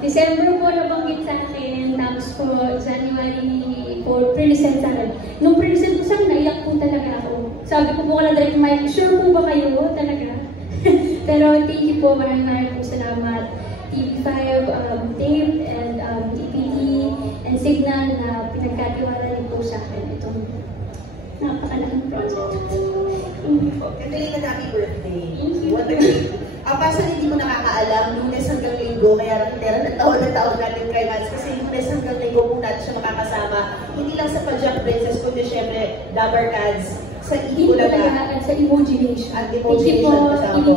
December po nabanggit sa akin, tapos po January po pre-present sa akin. Nung pre-present po sa akin, naiyak po talaga ako. Sabi ko po kala direct Mike, sure po ba kayo talaga? Pero thank you po, maraming po salamat. TV5, Dave, and TPT, and Signal na pinagkatiwala niyo po sa akin itong napakalaking project. Kagaling na happy birthday. Thank you. What a great. Basta hindi mo nakakaalam, Lunes hanggang Linggo, kaya Rakitera nagtaon natin kay Vance kasi Lunes hanggang Linggo kung natin siya makakasama. Hindi lang sa Pajak Princess, kundi syempre, Dabber Cats, sa Ibulaga, sa Imagination. At Imagination kasama ko.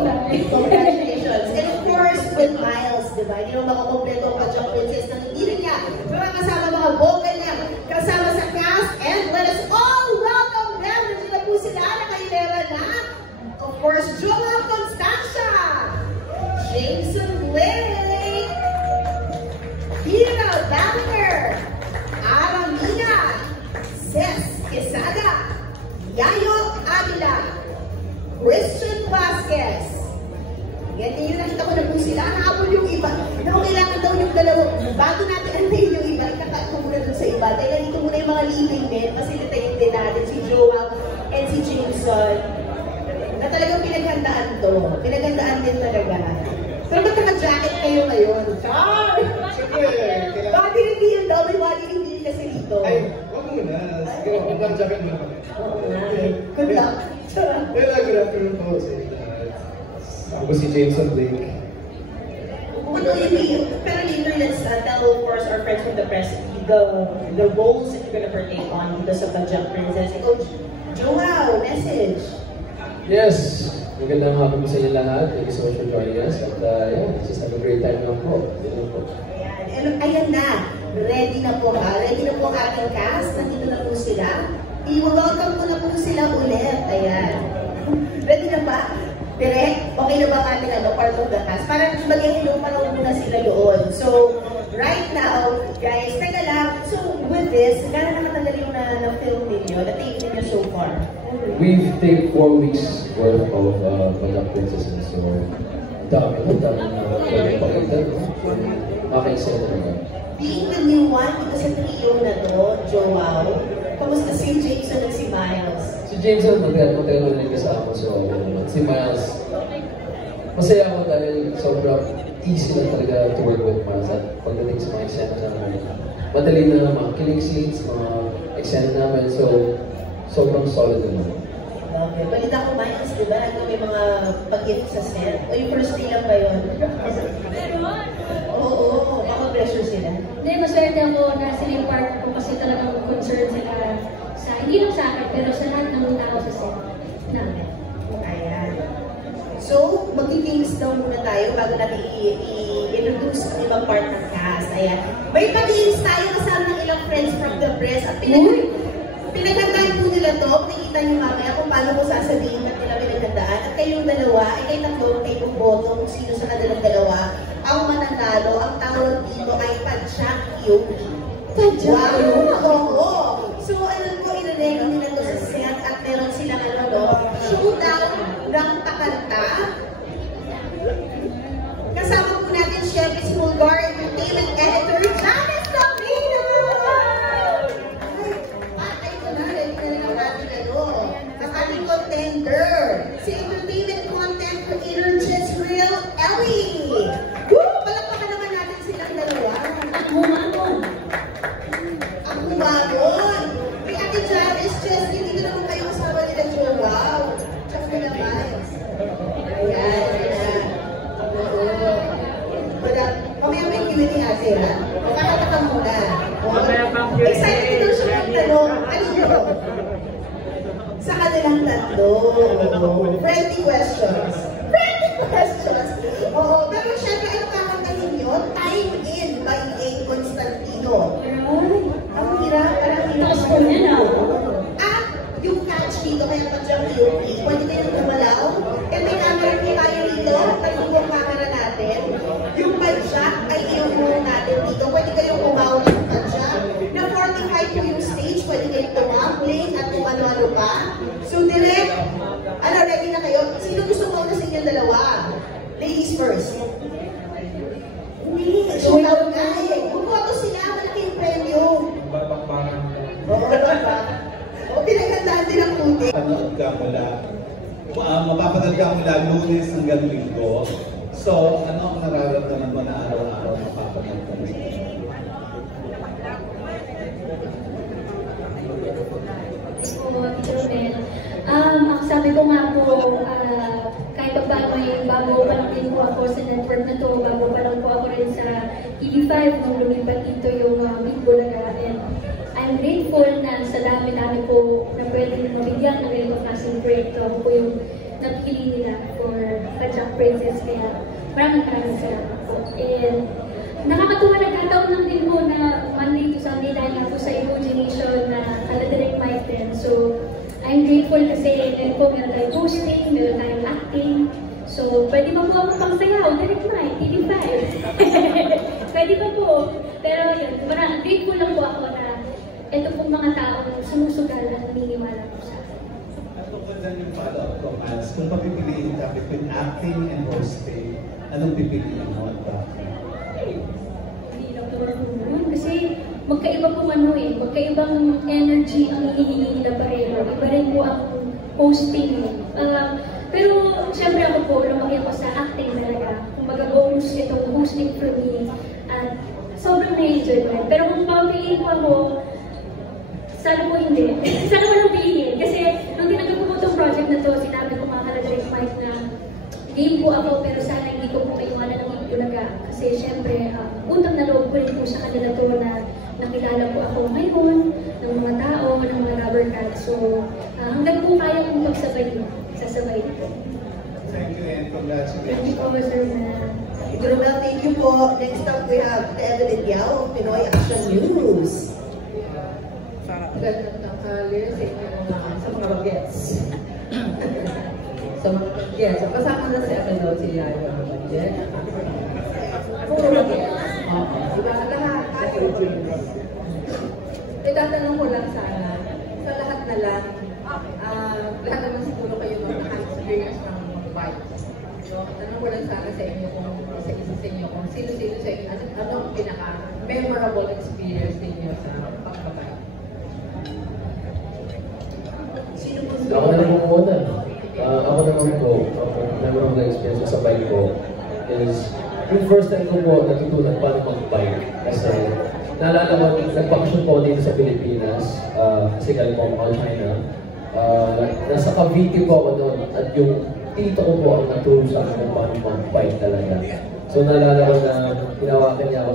Congratulations. And of course, with Miles, di ba? Hindi naman makakompleto ang Pajak Princess na hindi rin niya. Makakasama mga vocal niya, kasama sa cast, and let us all welcome them. Hindi na po sila, nakailera na. Of course, Joel Constancia, Jameson Blake, Hira Banner, Aramina, Cez Quesada, Yayo Avila, Christian Vasquez. Ganyan yung nakita ko na po sila. Naabol yung iba. Naku, kailangan daw yung dalawa. Bago natin antayin yung iba, ikakat ko muna dun sa iba. Dahil nandito muna yung mga living din. Masilitayin din natin si Joel and si Jameson. Na talagang pinaghandaan to. Pinaghandaan din talaga. Pero ba't naka-jacket kayo ngayon? Char! Body reveal daw. May body reveal kasi dito. Ay, wag mo na. Sige, kung jacket mo naman. Good luck. Hello, good afternoon po. Ako si Jameson Blake. Pero later, let's tell, of course, our friends from the press the roles that you're going to partake on dito sa Pajak Princess. Ikaw, Joel, message. Yes, magandang hapon po sa inyo lahat. Thank you so much for joining us. At yeah, just have a great time lang po. Ayan na. Ready na po ha. Ready na po ang ating cast. Nandito na po sila. I-welcome ko na po sila ulit. Ayan. Ready na ba? Direct? Okay na ba ang ating part of the cast? Parang mag-hello pa lang muna sila doon. So, right now, guys, teka lang. So, with this, gano'n nakatagal yung na-film ninyo, na-take ninyo so far? We've taken 4 weeks worth of Pajak Princess. So, dami na pakita. Maka-excel talaga. Being the new one, dito sa trio na to, Joel, kamusta si Jameson at si Miles? Si Jameson, matagal na rin kasama. So, si Miles, masaya ako dahil sobrang easy na talaga to work with Miles. At pagdating sa mga eksena namin, madali na mga killing scenes, mga eksena namin. So, sobrang solid naman. Okay. Balita ko, Miles, di ba? May mga pag-gift sa set. O yung first day lang ba yun? Oo, pressure sila. Hindi, maswerte ako na sila yung part ko kasi talagang concern sila sa, hindi lang sa akin, pero sa lahat ng tao sa set namin. Ayan. So, mag-games daw muna tayo bago natin i-introduce ang ibang part ng cast. Ayan. May pag-games tayo kasama ng ilang friends from the press at pinaghandaan po nila to. Nakikita nyo mamaya kung paano ko sasabihin at nila pinaghandaan. At kayong dalawa, kayo tatlo, kayo boto kung sino sa kanilang dalawa ang mananalo. Ang tawag dito ay Pajak Yogi. Pajak Yogi? Oo. So, ano po, inanegam nila to sa set at meron silang showdown ng takanta. Kasama po natin syempre si Mulgar Entertainment Editor, Janice Lamino! At ito na, ready na lang natin ang ating contender, si Entertainment Content Creator Jezreel Ellie! Palakpakan naman natin silang dalawa. Ang humamon! Ang humamon! May Ate Janice, Jezreel, dito na po kayo kasama nila Joel. Tsaka nila Miles. Ayan, ayan. Mamaya may Q&A ate, ha? Makakataka muna. Excited daw siya magtanong. Ano yun? Sa kanilang tatlo. Friendly questions. Friendly questions! Oo, pero syempre, ano kakantahin nyo? Time In by A. Constantino. Ang hirap, parang hirap. At yung catch dito, kaya Pajak Yogi, pwede kayong gumalaw. And may camera po tayo dito. Tatlong yung camera natin. Yung Pajak ay iuhulong natin dito. Pwede kayong umaw ng Pajak. Na 45 po yung stage. Pwede kayong tumambling at kung ano-ano pa. So direct, ready na kayo? Sino gusto mo na sa inyong dalawa? Ladies first. Hindi. Shootout nga eh. Bumoto sila, malaki yung premyo. Babakbakan. Oo, ba? O, pinagandaan din ang puti. Mapapanood ka mula Lunes hanggang Linggo. So, ano ang nararamdaman mo na araw-araw mapapanood ka na? Sabi ko nga po, kahit pa paano bago pa lang din po ako sa network na to, bago pa lang po ako rin sa TV5 nung lumipat dito yung Big Bulaga. And I'm grateful na sa dami-dami po na pwede mabigyan ng ganitong klaseng proyekto. Ako po yung napili nila for Pajak Princess. Kaya maraming salamat po. And nakakatuwa, nagkataon lang din po na Monday to Sunday dahil nga po sa Imagination na direct mic din. So, I'm grateful kasi ngayon po meron tayong hosting, meron tayong acting. So, pwede pa po ako pang-sayaw, direct mic, TV5. Pwede pa po. Pero yun, grateful lang po ako na ito pong mga taong sumusugal at naniniwala po sa akin. At tungkol dyan yung follow-up ko, Miles, kung papipiliin ka between acting and hosting, anong pipiliin mo at bakit? Hindi lang po yun. Kasi magkaiba po magkaibang energy ang hinihingi nila pareho. Iba rin po ang hosting. Pero syempre ako po, lumaki ako sa acting talaga. Kung mag-bonus itong hosting for me. At sobrang na-enjoy ko rin. Pero kung papiliin ko ako, sana po hindi. Sana ko lang piliin. Kasi nung tinagap ko po itong project na to, sinabi ko mga direct mic na game po ako, pero sana hindi ko po kaiwanan ng Big Bulaga. Kasi syempre, utang na loob ko rin po sa kanila to na nakilala po ako ngayon, ng mga tao, ng mga rubber cats. So, hanggang po kaya kong magsabay yun. Sasabay ito. Thank you and Thank you congratulations. po, Sir Matt. Romel, thank you po. Next up, we have Evelyn Yao of Pinoy Action News. Gandang tanghali sa mga bagets. Sa mga bagets. Kasama na si si Yayo ng bagets. Puro bagets. Diba? Lahat. Tatanong ko lang sana, sa lahat na lang, lahat naman siguro kayo naka-experience ng bike. So, tanong ko lang sana sa inyo kung sa inyo kung sino-sino sa inyo, ano ang pinaka-memorable experience ninyo sa pagbabike? Ako na naman muna. Ako naman po, memorable experience ko sa bike ko is yung first time ko po natutunan paano mag-bike. Kasi naalala ko, nagpakasyon po dito sa Pilipinas, kasi galing po ako China. Nasa Cavite po ako noon at yung tito ko po ang naturo sa akin kung paano mag-bike talaga. So naalala ko na hinawakan niya ako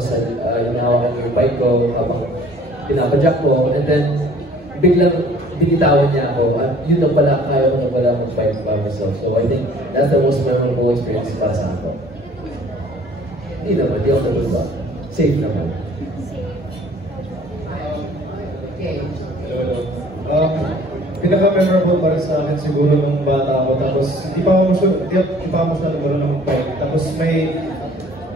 hinawakan yung bike ko habang pinapadyak ko, and then biglang binitawan niya ako at yun na pala, kaya ko na pala mag-bike by myself. So I think that's the most memorable experience para sa ako. Hindi naman, di ako nabulba. Safe naman. Okay. Pinaka-memorable para sa akin siguro nung bata ako. Tapos hindi pa ako marunong mag-bike. Tapos may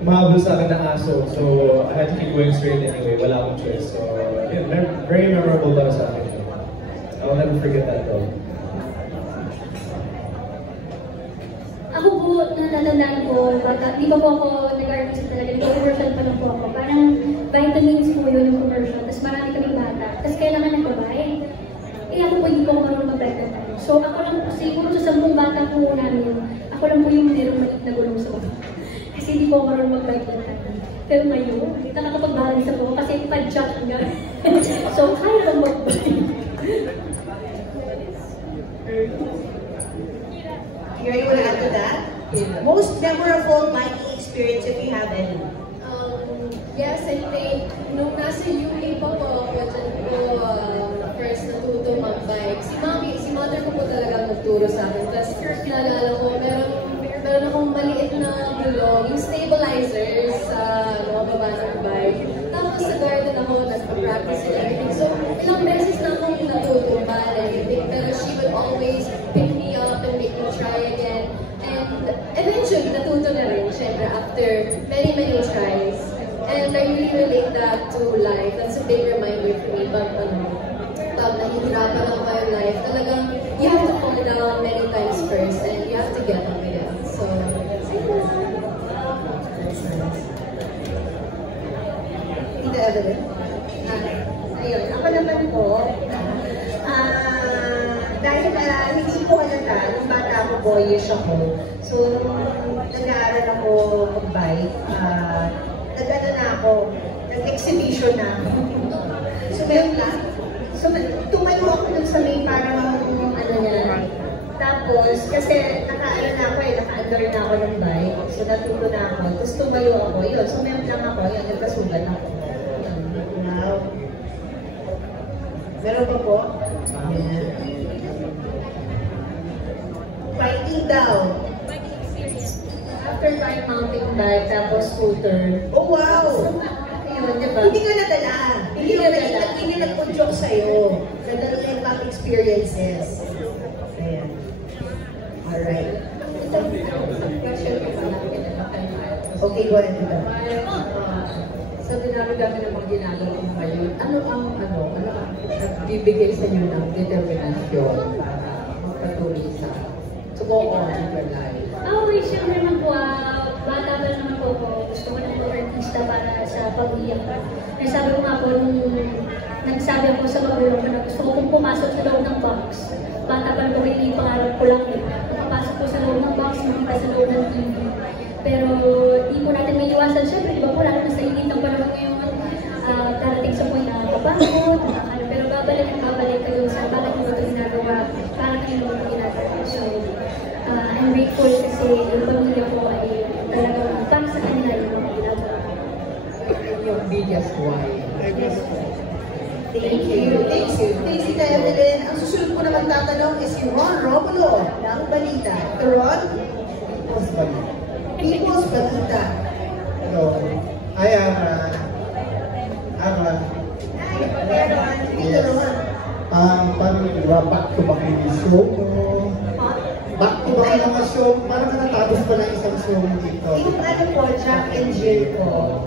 mahabol sa akin na aso. So I had to keep going straight anyway. Wala akong choice. So yeah, very memorable para sa akin. I'll never forget that though. Ako po, natatandaan ko, di ba po ako nag-artist talaga, nag-commercial pa lang po ako. Parang vitamins po yun yung commercial, tapos marami kaming bata. Tapos kailangan nagbabayad. Ako po hindi ko marunong mag-bike na tayo. So ako lang po, siguro sa 10 bata po namin, ako lang po yung mayroong maliit na gulong sa baba. Kasi hindi po marunong mag-bike na tayo. Pero ngayon, nakakapag-balance ako kasi pa-jump nga. So kaya lang mag-bike. Here, you want to add to that? Most memorable biking experience if you have any? Yes, I think nung nasa UK pa po ako, dyan po first natuto mag-bike. Si mother ko po talaga nagturo sa akin. Tapos naalala ko, meron akong maliit na gulong, yung stabilizers sa baba ng bike. Tapos sa garden ako, nagpa-practice and everything. So, ilang beses na akong natutumba and everything. Pero she would always pick me up and make me try again. And eventually, natuto na rin, syempre, after many tries. And I really relate that to life. That's a big reminder for me. But, pag nahihirapan ako in life, talagang you have to fall down many times first and you have to get up again. So, Tita Evelyn? Ayun, ako naman po, dahil hindi ko halata, nung bata ako, boyish ako. So, nag-aaral ako mag-bike, nag-ano na ako, nag-exhibition na ako. So, meron lang. So, tumayo ako dun sa may parang, ano niya. Tapos, kasi naka-ano na ako naka-under na ako ng bike. So, natuto na ako. Tapos, tumayo ako. Yun, sumemt lang ako. Yun, nagkasugat ako. Wow. Meron pa po? Fighting daw. After bike, mountain bike, tapos scooter. Oh, wow! Ayun, diba? Hindi ka nadala. Hindi nag-joke sa'yo. Nadala yung back experiences. Ayan. Alright. Question ko pa natin. Okay, go ahead. Sa dinami-dami ng mga ginagawa mo ngayon, ano ang nagbibigay sa inyo ng determinasyon para magpatuloy sa to go on in your life? Okay, siyempre naman po, bata pa naman po ako. Gusto ko na po artista para sa pag-iyak. Nasabi ko nga po, nung nagsabi ako sa magulang ko na gusto ko pong pumasok sa loob ng box. Bata pa naman yung pangarap ko lang eh. Nakapasok ko sa loob ng box, makita sa loob ng TV. Pero di po natin may iwasan. Siyempre, di ba po, lalo na sa init ng panahon ngayon, darating sa point na kapagod, pero babalik at babalik kayo sa bakit mo ito ginagawa, para kayo mo ito ginagawa. So, I'm grateful kasi yung pamilya ko ay talagang para sa kanila yung mga ginagawa. Yung biggest why? Thank you. Thanks, Tita Evelyn. Ang susunod ko naman tatanong is si Ron Romulo ng Balita. Ito, Ron? People's Balita. Hello. Hi, Ara. Hi, Ron. Dito, Ron. Parang back to back yung show mo. Back to back yung mga show. Parang natapos pa lang isang show mo dito. Yung ano po, Jack and Jill ko.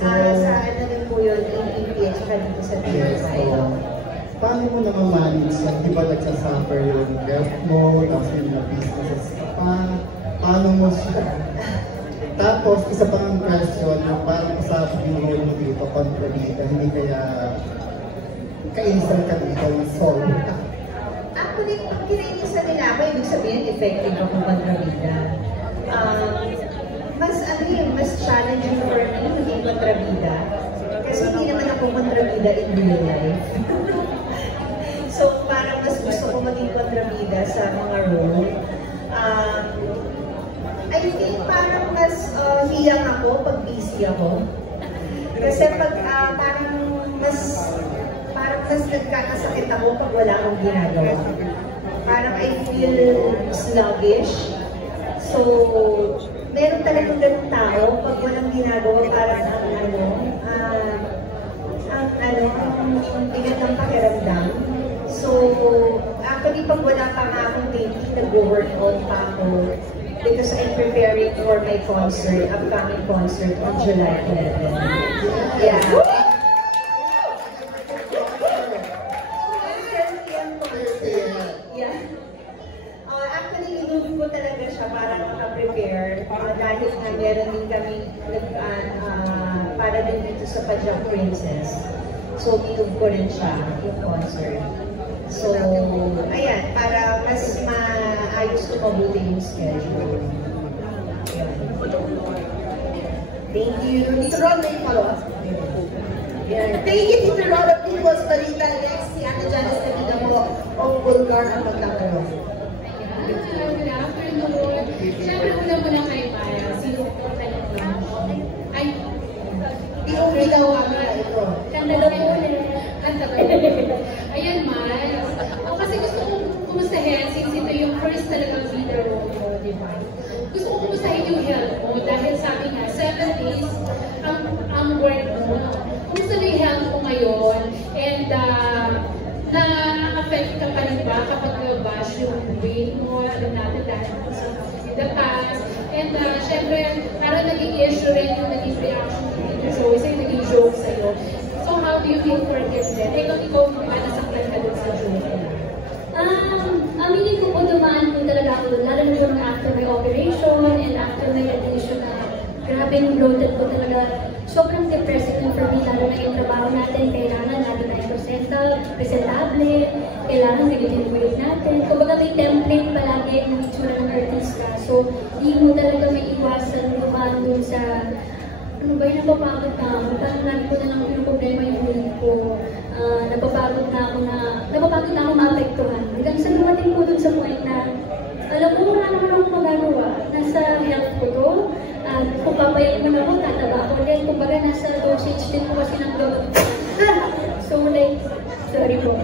Sa ano rin po yun, APP at saka dito sa TSI. Paano mo naman manage? Di ba nagsasuffer yung health mo, tapos yung na-businesses ka pa? Paano mo siya? Tapos, isa pang question, yung parang kasapag yung role mo dito, kontrabida, hindi kaya kainisan ka dito ng soul. Actually, pag kinainisan nila ako, ibig sabihin, effective ako kontrabida. Mas challenging for me maging kontrabida. Kasi hindi naman ako kontrabida in real life. So, parang mas gusto ko maging kontrabida sa mga role. I think parang mas hiyang ako pag busy ako. Kasi pag parang mas nagkakasakit ako pag wala akong ginagawa. Parang I feel sluggish. So, meron talagang ganun tao pag walang ginagawa, parang ang bigat ng pakiramdam. So, actually, pag wala pa nga akong dating, nag-workout pa ako because I'm preparing for my concert, upcoming concert on July 11. Yeah. Yeah. Actually, inuwi ko talaga siya para makaprepare dahil nga meron din kami para din dito sa Pajang Princess. So, minove ko rin siya, yung concert. So, ayan, para mas maayos ko mabuti yung schedule. Ayan. Thank you. Tito Ron, may follow-up. Thank you, Tito Ron of People's Balita. Next, si Ate Janice Nagina mo of Bulgar ang magkakaroon. Good afternoon. Siyempre, una-muna kay Maya. Sino po talaga? Ay, Di okay daw ang ito. Kanda daw po ulit. kanta ko. Ayan, Maya. Kasi gusto kong kumustahin since ito yung first talagang leader mo, di ba? Gusto kong kumustahin yung health mo dahil sabi nga, 7 days ang work mo. Kumusta na yung health mo ngayon? And na-affect ka pa rin ba kapag bash yung weight mo? Alam natin dahil sa in the past. And syempre, parang naging issue rin yung naging reaction dito. So, isa yung naging joke sa'yo. So, how do you feel for this then? Ikaw ba nasaktan ka dun sa joke? Aminin ko po dumaan po talaga ako, lalo na po after my operation and after my admission na grabe yung bloated ko talaga. Sobrang depressing yung for me lalo na yung trabaho natin, kailangan natin tayo presentable, kailangan ganito yung natin. Kumbaga may template palagi ng itsura ng artista. So, di mo talaga may iwasan dumaan dun sa ano ba yung napapagod na ako? Parang lagi ko na lang yung problema yung huli ko. Napapagod na ako maapektuhan. Hanggang sa dumating ko dun sa point na alam ko, wala naman akong magagawa. Nasa health ko to. Kung papayag mo na ako, tataba ako din. Kumbaga, nasa dosage din ko kasi ng gamot. So, like, sorry po.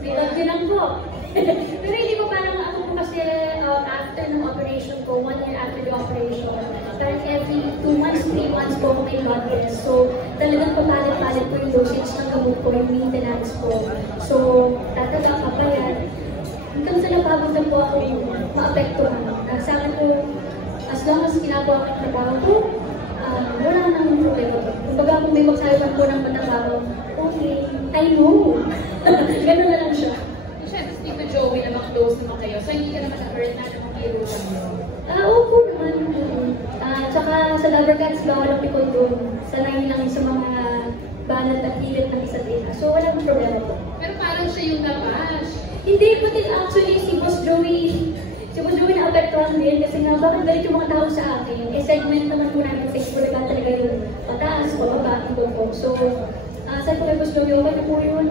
Sige lang po. Pero hindi ko parang ako po kasi after ng operation ko, 1 year after the operation, parang every 2 months, 3 months po ako may blood test. So, talagang papalit-palit ko yung dosage ng gamot ko, yung maintenance ko. So, tataba ka pa yan. Hanggang sa napagod na po ako maapektuhan. Sabi ko, as long as ginagawa ko yung trabaho ko, wala nang problema ko. Kumbaga kung may magsayawan po ng trabaho, okay, I know. Ganun na lang siya. Siyempre, si Tito Joey naman close naman kayo, so hindi ka naman na-hurt na ng hero niyo. Oo naman. Tsaka sa Lover Cats, bawal ang pikon doon. Sanay lang sa mga banat at hilit ng isa't isa. So walang problema po. Pero parang siya yung nabash. Hindi, but actually si Boss Joey na-apektuhan din kasi nga bakit galit yung mga tao sa akin. Eh, segment naman po namin Facebook na talaga yung pataas, pababa, ko. So, sabi ko kay Boss Joey, okay na po yun.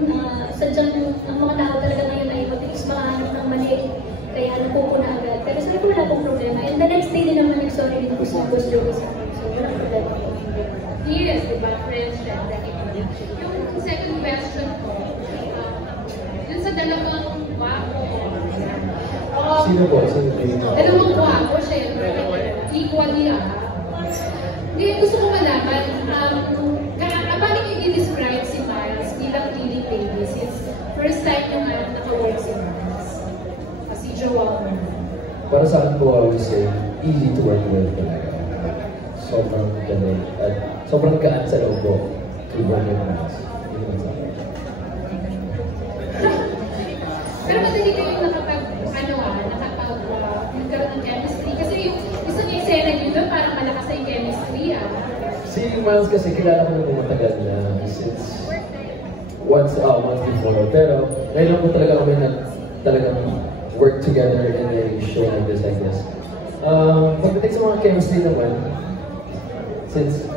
Sadyang ang mga tao talaga ngayon ay matiis makahanap ng mali. Kaya napupo na agad. Pero sabi ko wala pong problema. And the next day din naman nag-sorry din po si Boss Joey sa akin. So, wala problema po. Yes, diba? Friendship. Yung second question ko, yun sa dalawang wapo. Sino po? Sino po? Dalawang wapo, syempre. Equally, Hindi, gusto ko malaman, paano niyo i-describe si Miles bilang leading lady since first time nyo nga naka-work si Miles? Kasi jowa mo. Para sa akin po, I would say, easy to work with talaga. Sobrang galing at sobrang gaan sa loob ko to work with Miles. Pero madali kayong nagkaroon ng chemistry. Kasi yung isang eksena nyo doon, parang malakas sa yung chemistry, Si Miles kasi kilala ko na matagal na since once before. Pero ngayon lang po talaga kami talagang work together in a show like this, I guess. Pagdating sa mga chemistry naman, since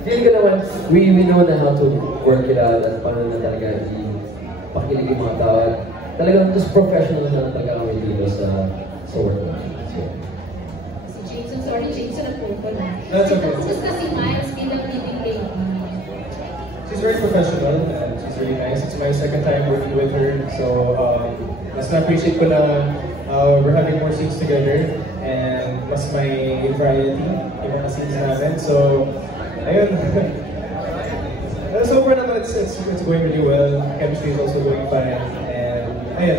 feeling ko naman, we know na how to work it out at paano na talaga ipakilig yung mga tao. Talagang just professional na talaga kami dito sa work namin. Si Jason, sorry Jason, nagpunto na. That's okay. Just si Miles bilang leading lady. She's very professional and she's really nice. It's my second time working with her. So, mas na-appreciate ko na we're having more scenes together and mas may variety yung mga scenes namin. So, ayun. So far naman, it's going really well. Chemistry is also going fine. Ayun,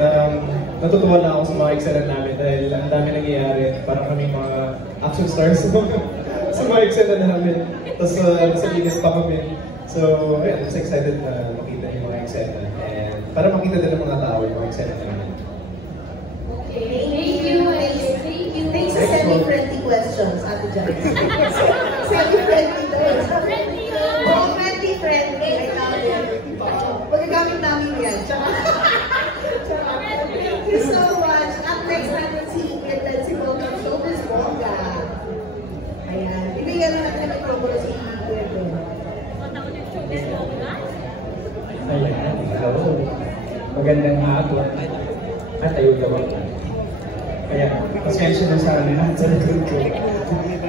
natutuwa na ako sa mga eksena namin dahil ang dami nangyayari. Parang kami mga action stars sa mga eksena namin. Tapos sa linis pa kami. So, ayun, just excited na makita yung mga eksena. And para makita din ng mga tao yung mga eksena namin. Okay, thank you. Thanks sa semi-friendly questions, Ate Jan. Semi-friendly daw. Oh, friendly. I love it. Pagagamit namin yan. Thank you so much. Up next natin si Edlad si Welcome Showbiz Bongga. Ayan. Ibigyan na natin ang promo si Edlad. Ayan. Hello. Magandang hapon. At ayaw gawin. Ayan. Pasensya na sa amin sa likod ko.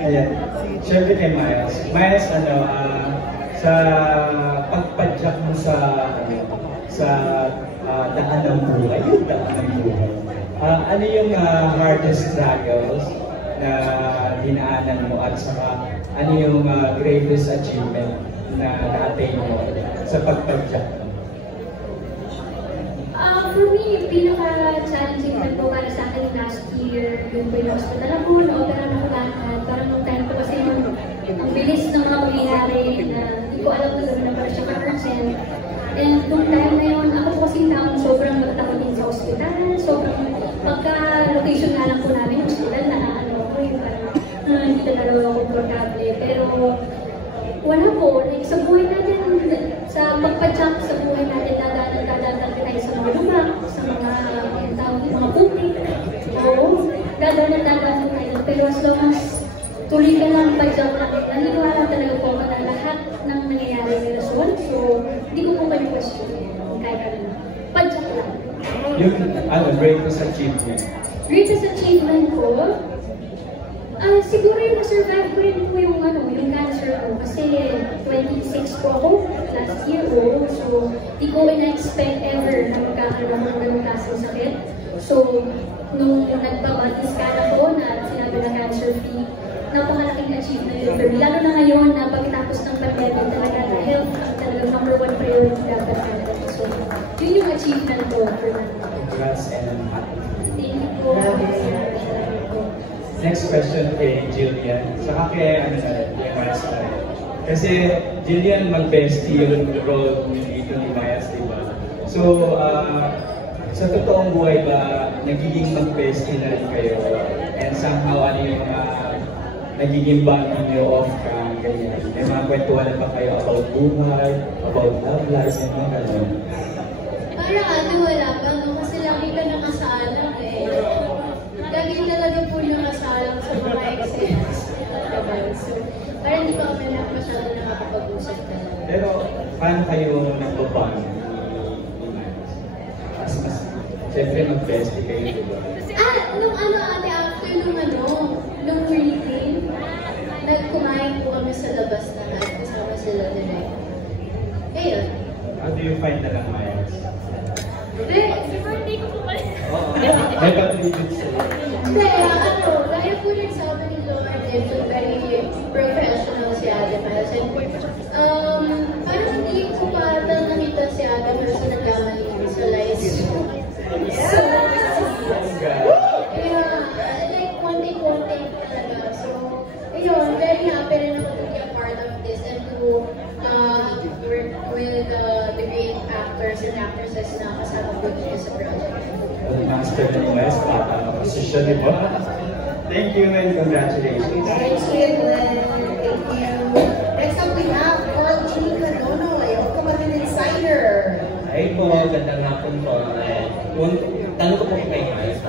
Ayan. Siyempre kay Miles. Miles, sa pagpadyak mo sa daan ng buhay, yung daan ng buhay. Ano yung hardest struggles na dinaanan mo at saka ano yung greatest achievement na na-attain mo sa pagpadyak mo? For me, pinaka-challenging na po para sa akin last year, yung hospital ako, na-opera ng lahat. Parang nung time ko kasi ang bilis ng mga pangyayari na hindi ko alam na gano'n na para siya ka-urgent. And nung time na yun, ako po kasing taong sobrang matatakot din sa hospital. Sobrang pagka-location nga lang po namin, hospital na ano ko yung parang hindi talaga komportable. Pero wala po, like, sa buhay natin, sa pagpa-jump sa buhay natin, dadaan tayo sa mga lumak, sa mga putik. Oo, dadaan tayo. Pero as long as tuloy ka lang pag-jump natin, naniniwala talaga po ako na lahat ng nangyayari may rason. So, hindi ko po kayo question. Kahit ano, pag-jump lang. Yung greatest achievement. Greatest achievement ko? Siguro yung na-survive ko rin po yung cancer ko. Kasi 26 po ako last year. So, di ko na-expect ever na magkakaroon ng ganong klaseng sakit. So, nung nagpabati-scan ako na sinabi na cancer-free, napakalaking achievement yun for me. Lalo na ngayon na pagkatapos ng pandemic talaga na health ang talagang number 1 priority dapat natin. So, yun yung achievement ko for me. Congrats and happy. Thank you po. Next question kay Jillian. Saka kay Miles. Kasi Jillian mag-bestie yung role dito ni Miles, diba? So, sa totoong buhay ba, nagiging mag-bestie na rin kayo? And somehow, ano yung mga nagiging bonding niyo off-cam, ganyan? May mga kwentuhan na ba kayo about buhay, about love life, and mga gano'n? Parang wala pa, no? Kasi lagi ka nakasalang eh. Lagi talaga po yung nasalang sa mga exes. So, parang hindi pa kami masyado nakakapag-usap talaga. Pero, paano kayo nagbabang? Siyempre mag-bestie kayo, diba? Nung ate, after nung meeting, nagkumain po kami sa labas na kasama sila direct. Ayun. How do you find na lang, Miles? Birthday ko po ba? May contribute sa'yo. Hindi, gaya po rin sabi ni Lord, ito very professional si Ate Miles. Parang hindi ko pa ata nakita si Ate Miles na nagkamali sa life. So, like, konti-konti talaga. So, ayun, very happy rin ako to be a part of this and to work with the great actors and actresses na kasama ko dito sa project. Master ni Miles, bata na posisyon, di ba? Thank you and congratulations. Thank you, Glenn. Thank you. Next up we have Carl G. Canonoy, Automotive Insider. Hi po, gandang hapon po. Tanong ko po kay Miles.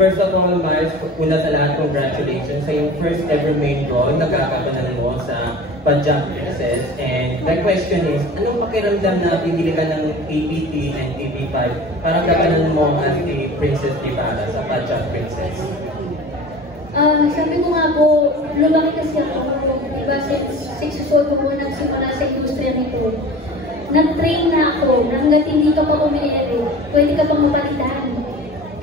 First of all, Miles, una sa lahat, congratulations sa yung first ever main role na kakabanan mo sa Punjab Princess. And my question is, anong pakiramdam na pili ka ng APT and TV5 para gaganan mo as a Princess Divara sa Punjab Princess? Sabi ko nga po, lumaki kasi ako. Diba, since 6 years old ko po nagsimula sa industriya nito. Nag-train na ako, hanggat hindi ka pa kumili, pwede ka pang mapalitan.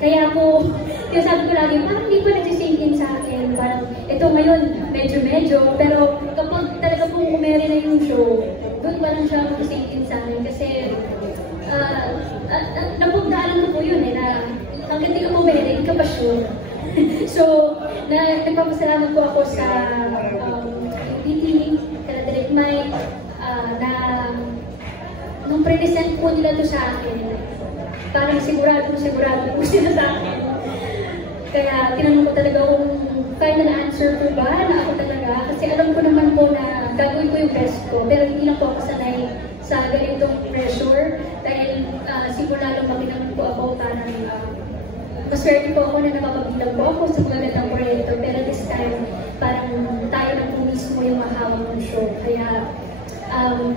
Kaya po, sabi ko lagi, parang hindi pa nagsisink in sa akin. Parang, ito ngayon, medyo, pero kapag talaga pong umere na yung show, doon pa lang siya magsisink in sa akin. Kasi, napagdaanan ko po yun na hanggat hindi ka umere, hindi ka pa sure. So, nagpapasalamat po ako sa UPT, kala Direct Mike, na nung pre-present po nila to sa akin, parang sigurado po sila sa akin. Kaya tinanong ko talaga kung final answer po ba na ako talaga. Kasi alam ko naman po na gagawin ko yung best ko. Pero hindi lang po ako sanay sa ganitong pressure. Dahil simula lumaki naman po ako parang maswerte po ako na napapabilang po ako sa mga gandang proyekto. Pero this time, parang tayo na po mismo yung mahawak ng show. Kaya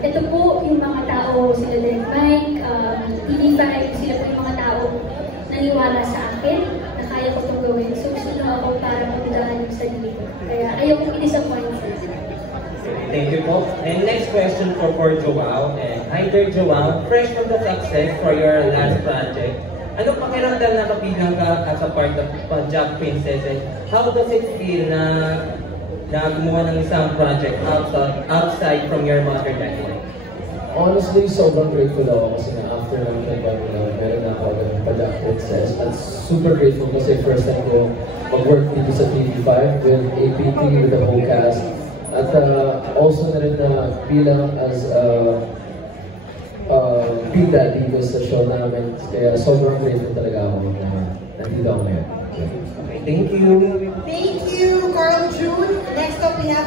ito po yung mga tao, sila Direct Mike, TV5, sila po yung mga tao naniwala sa akin na kaya ko itong gawin. So gusto na ako para magdahan yung sarili ko. Kaya ayaw kong i-disappoint. Thank you po. And next question for Joao. And hi there, Joao. Fresh from the success for your last project. Anong pakiramdam na kabilang ka as a part of Punjab Princess? And how does it feel na gumawa ng isang project outside from your mother dynamic? Honestly, sobrang grateful ako kasi na after ng meron na ako ng Punjab Princess. At super grateful kasi first time ko mag-work dito sa TV5 with APT, with the whole cast. At also na rin na bilang as big daddy ko sa show namin. Kaya sobrang grateful talaga ako na nandito ako ngayon. Okay, thank you. Thank you, Carl June. Next up, we have